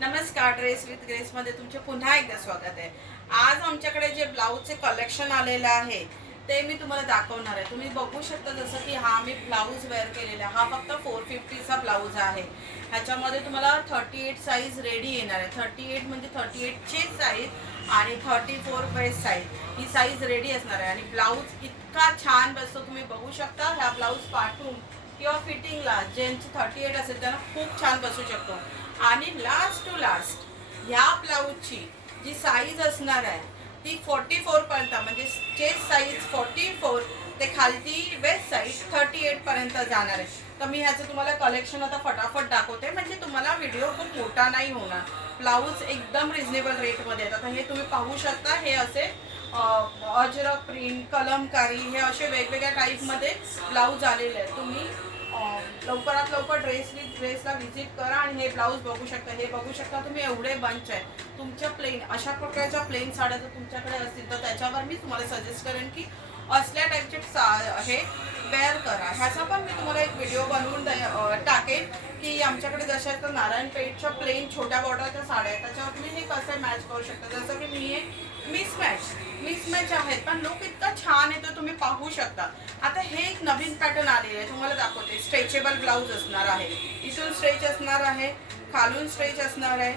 नमस्कार, dress with grace मध्ये तुमचे पुन्हा एकदा स्वागत आहे। आज आमच्याकडे जे ब्लाऊजचे कलेक्शन आलेलं आहे ते मी तुम्हाला दाखवणार आहे। तुम्ही बघू शकता जसं की हा मी ब्लाऊज वेअर केलेला हा फक्त 450 चा ब्लाऊज आहे। ह्याच्यामध्ये तुम्हाला 38 साईज रेडी येणार आहे। 38 म्हणजे 38 ची साईज आणि 34 बेस्ट साईज ही साईज रेडी असणार आहे आणि ब्लाऊज इतका छान बसतो तुम्ही बघू शकता। हा ब्लाऊज पाठवून किंवा फिटिंगला ज्यांची 38 असेल त्यांना खूप छान बसू शकतो। आणि लास्ट टू लास्ट ह्या ब्लाऊजची जी साईज असणार आहे ती 44 पर्यंत म्हणजे चेस्ट साईज 44 ते खालती वेस्ट साईज 38 पर्यंत जाणार आहे। तर मी ह्याचं तुम्हाला कलेक्शन आता फटाफट दाखवते म्हणजे तुम्हाला व्हिडिओ खूप मोठा नाही होणार। ब्लाऊज एकदम रिजनेबल रेटमध्ये आहेत। आता हे तुम्ही पाहू शकता हे असे अजरक प्रिंट कलमकारी हे असे वेगवेगळ्या टाईपमध्ये ब्लाऊज आलेले आहेत। तुम्ही लवकरात लवकर ड्रेसला व्हिजिट करा आणि हे ब्लाऊज बघू शकता। हे बघू शकता तुम्ही एवढे बंच आहे तुमच्या प्लेन अशा प्रकारच्या प्लेन साड्या जर तुमच्याकडे असतील तर त्याच्यावर मी तुम्हाला सजेस्ट करेन की असल्या टाईपचे हे वेअर करा। ह्याचा पण मी तुम्हाला एक व्हिडिओ बनवून टाकेन की आमच्याकडे जशा तर नारायणपेठच्या प्लेन छोट्या बॉर्डरच्या साड्या आहेत त्याच्यावर तुम्ही हे कसे मॅच करू शकता। जसं की मी हे मिसमॅच आहेत पण लुक इतका छान येतो तुम्ही पाहू शकता। आता हे एक नवीन पॅटर्न आलेले आहे तुम्हाला दाखवते। स्ट्रेचेबल ब्लाऊज असणार आहे, इथून स्ट्रेच असणार आहे, खालून स्ट्रेच असणार आहे,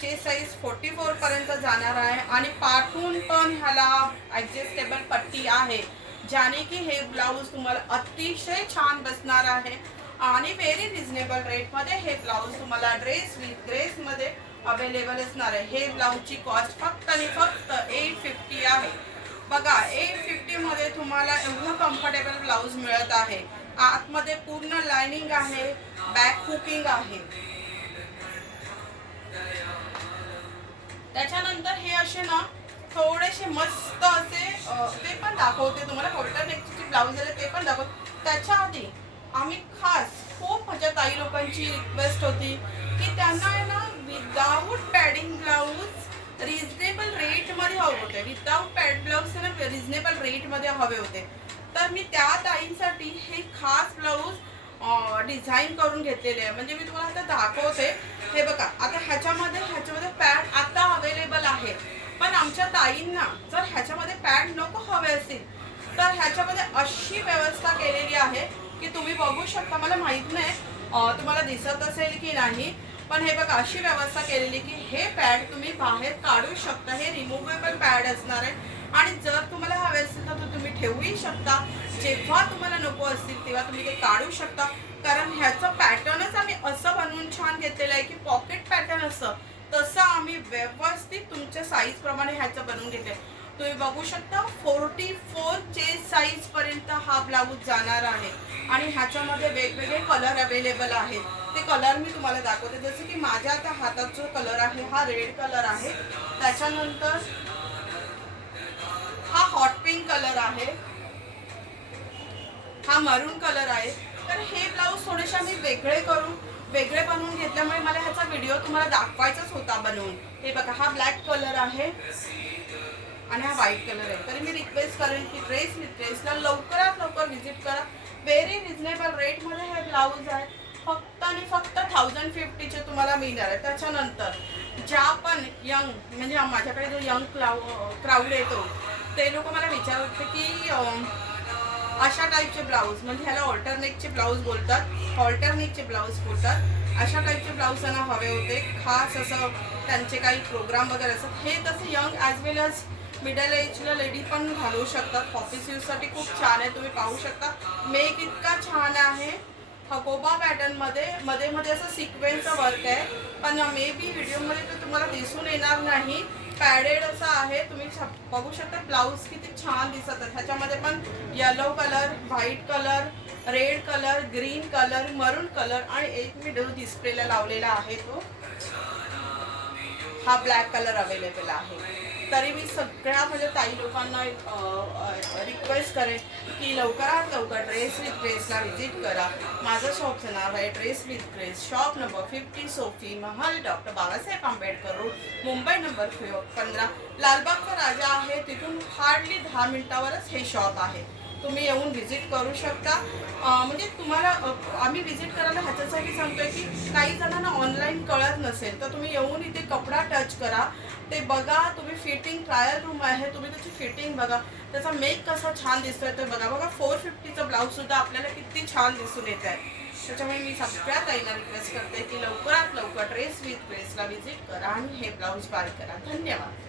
चेस्ट साईज 44 पर्यंत जाणार आहे आणि पाठून पण ह्याला ॲडजस्टेबल पट्टी आहे ज्याने की हे ब्लाऊज तुम्हाला अतिशय छान बसणार आहे आणि व्हेरी रिजनेबल रेटमध्ये हे ब्लाऊज तुम्हाला ड्रेस विथ ग्रेसमध्ये अवेलेबल असणार आहे। हे ब्लाऊजची कॉस्ट फक्त आणि फक्त 850 आहे। बघा 850 मध्ये तुम्हाला एवढं कम्फर्टेबल ब्लाऊज मिळत आहे। आतमध्ये पूर्ण लाइनिंग आहे, बॅक हुकिंग आहे। त्याच्यानंतर हे असे ना थोडेसे मस्त असे ते पण दाखवते तुम्हाला। हॉल्टर नेकची ब्लाऊज आहे ते पण दाखवते। त्याच्या आधी आम्ही खास खूप माझ्या ताई लोकांची रिक्वेस्ट होती की त्यांना आहे ना विदाऊट पॅडिंग ब्लाऊज रिजनेबल रेटमध्ये हवे होते। विदाऊट पॅड ब्लाऊज ना रिजनेबल रेटमध्ये हवे होते। तर मी त्या ताईंसाठी हे खास ब्लाऊज डिझाईन करून घेतलेले आहे। म्हणजे मी तुम्हाला आता दाखवते। हे बघा आता ह्याच्यामध्ये पॅड आता अवेलेबल आहे पण आमच्या ताईंना जर ह्याच्यामध्ये पॅड नको हवे असतील तर ह्याच्यामध्ये अशी व्यवस्था केलेली आहे की तुम्ही बघू शकता। मला माहित नाही तुम्हाला दिसत असेल की नाही पण हे बघा अशी व्यवस्था केलेली की हे पॅड तुम्ही बाहेर काढू शकता। हे रिमूवेबल पॅड असणार आहे आणि जर तुम्हाला हवे असेल तर तुम्ही ठेवूही शकता। जेव्हा तुम्हाला नको असतील तेव्हा तुम्ही ते काढू शकता। कारण ह्याचं पॅटर्नच आम्ही असं बनवून छान घेतलेलं आहे की पॉकेट पॅटर्न असं तसं आम्ही व्यवस्थित तुमच्या साईज प्रमाणे ह्याचं बनवून घेतलंय। तुम्ही बघू शकता 44 चेस्ट साईज पर्यंत हा ब्लाऊज जाणार आहे आणि ह्याच्यामध्ये वेगवेगळे कलर अवेलेबल आहेत। ते कलर मी तुम्हाला दाखवते। जसं की माझ्या आता हातात जो कलर आहे हा रेड कलर आहे, त्याच्यानंतर हा हॉट पिंक कलर आहे, हा मरून कलर आहे। तर हे ब्लाऊज थोडेसे मी वेगळे बनवून घेतल्यामुळे मला ह्याचा व्हिडिओ तुम्हाला दाखवायचाच होता बनवून। हे बघा हा ब्लॅक कलर आहे आणि हा व्हाईट कलर आहे। तरी मी रिक्वेस्ट करेन की ड्रेसला लवकरात लवकर व्हिजिट करा। व्हेरी रिजनेबल रेटमध्ये हे ब्लाऊज आहे। फक्त आणि फक्त 1050 चे तुम्हाला मिळणार आहे। त्याच्यानंतर ज्या पण यंग म्हणजे माझ्याकडे जो यंग क्राऊड येतो ते लोक मला विचारते की अशा टाईपचे ब्लाऊज म्हणजे ह्याला ऑल्टरनेटचे ब्लाऊज बोलतात, ऑल्टरनेटचे ब्लाऊज बोलतात। अशा टाईपचे ब्लाऊज त्यांना हवे होते खास असं त्यांचे काही प्रोग्राम वगैरे असतात। हे तसं यंग ॲज वेल एज मिडल एजला लेडी पण घालू शकतात। ऑफिस यूजसाठी खूप छान आहे। तुम्ही पाहू शकता मेक इतका छान आहे। हकोबा पॅटर्नमध्ये मध्ये असं सिक्वेन्सचं वर्क आहे पण मे बी व्हिडिओमध्ये तर तुम्हाला दिसून येणार नाही। पॅडेड असं आहे तुम्ही बघू शकता। ब्लाऊज किती छान दिसत आहे। ह्याच्यामध्ये पण yellow colour, white colour, red colour, green colour, मरून कलर आणि एक मी डिस्प्लेला लावलेला आहे तो हा ब्लॅक कलर अवेलेबल आहे। तरी मी सगळ्या म्हणजे ताई लोकांना रिक्वेस्ट करेन की लवकरात लवकर ड्रेस विथ ग्रेसला व्हिजिट करा। माझं शॉपचं नाव आहे dress with grace, shop number 50 Sophie Mahal, doctor Babasaheb Ambedkar road, Mumbai number 15, लालबागचा राजा आहे तिथून हार्डली 10 मिनिटावरच हे शॉप आहे। तुम्ही येऊन व्हिजिट करू शकता। म्हणजे तुम्हाला आम्ही व्हिजिट करायला ह्याच्यासाठी सांगतोय की काही जणांना ऑनलाईन ऑनलाईन कळत नसेल तर तुम्ही येऊन इथे कपडा टच करा, ते बघा, तुम्ही फिटिंग ट्रायल रूम आहे, तुम्ही त्याची फिटिंग बघा, त्याचा मेक कसा छान दिसतोय ते बघा. बघा 450चा ब्लाऊज सुद्धा आपल्याला किती छान दिसून येत आहे. त्याच्यामुळे मी सगळ्या ताईंना रिक्वेस्ट करते की लवकरात लवकर ड्रेस विथ ग्रेसला व्हिजिट करा आणि हे ब्लाऊज बाय करा. धन्यवाद.